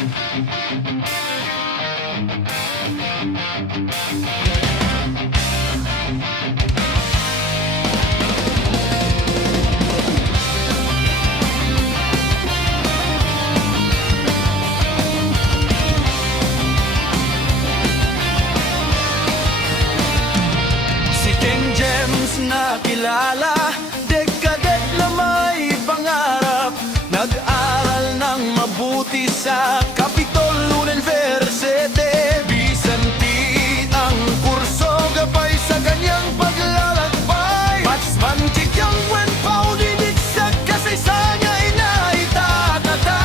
Si King James na kilala, dekadek na may pangarap. Nag-aral ng mabuti sa Capitol University. Bisanti ang kurso, gabay sa kanyang paglalakbay. Batsman Chikyang Wen Paulinig sa kasaysayan niya inaitatata.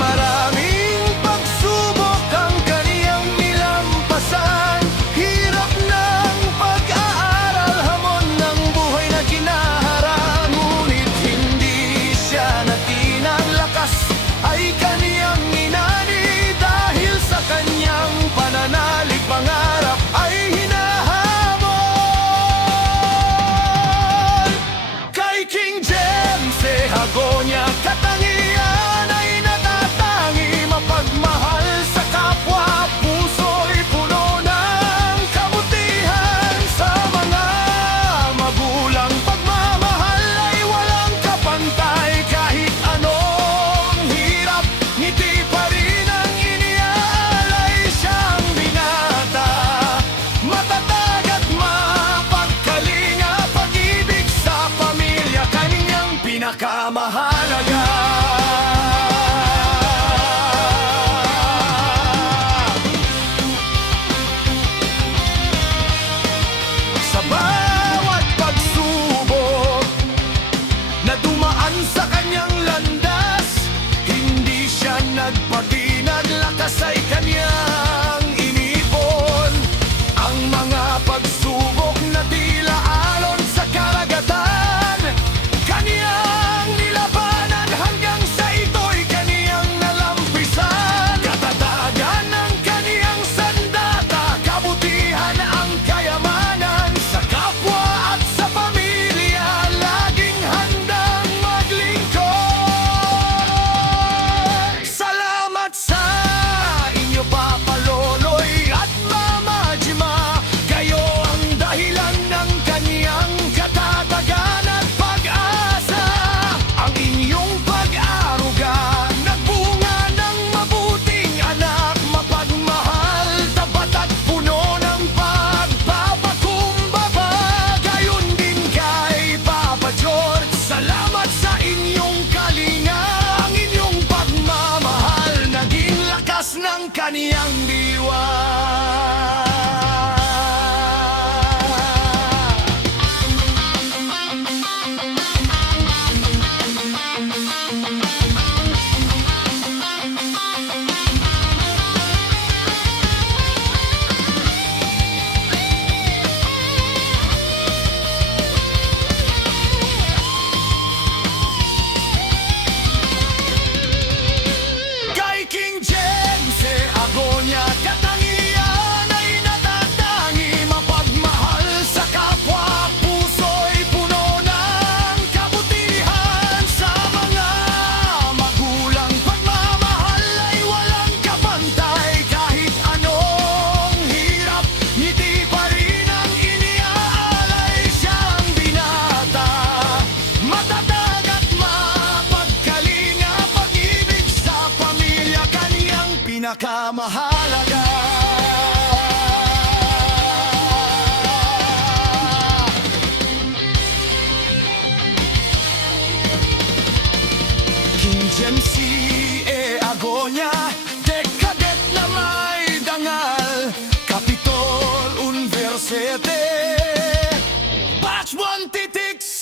Maraming pagsubok ang kaniyang nilampasan. Hirap ng pag-aaral, hamon ng buhay na kinaharap. Ngunit hindi siya natinang lakas ay kaniyang inani. Dahil sa kanyang pananalig, pangarap ay hinahamon. Kay King James Hagonia, katangian ay natatangi. Mapagmahal sa kapwa, puso'y puno ng kabutihan. Sa mga magulang, pagmamahal ay walang kapantay. Kahit anong hirap, ngiti pa rin ang iniaalay. Siyang binata, matatag at mapagkalinga. Pag-ibig sa pamilya, kaniyang pinakamahalaga. Sa bawat pagsubok na dumaan sa kanyang landas, hindi siya nagpatinag, lakas ay kanyang inipon. Ang mga pagsubok na tila alon sa karagatan, kaniyang nilabanan hanggang sa ito'y kaniyang nalampisan. Katatagan ng kaniyang sandata, kabutihan ang kayamanan. Sa kapwa at sa pamilya, laging handang maglingkod. Salamat sa inyo, Papa Loloy at Mama Jima. Kayo ang dahilan ng kaniyang katatagan at pag-asa. Ang inyong pag-aruga, nagbunga ng mabuting anak. Mapagmahal, tapat at puno ng pagpapakumbaba. Gayon din kay Papa George, salamat sa inyong kalinga. Ang inyong pagmamahal, naging lakas ng kaniyang diwa. Kay King James Hagonia, katangian ay natatangi. Mapagmahal sa kapwa, puso'y puno ng kabutihan. Sa mga magulang, pagmamahal ay walang kapantay. Kahit anong hirap, ngiti pa rin ang iniaalay. Siyang binata, matatag at mapagkalinga. Pag-ibig sa pamilya, kaniyang pinakamahalaga. King James Hagonia, dekadet na may dangal. Capitol University, Batch 1.6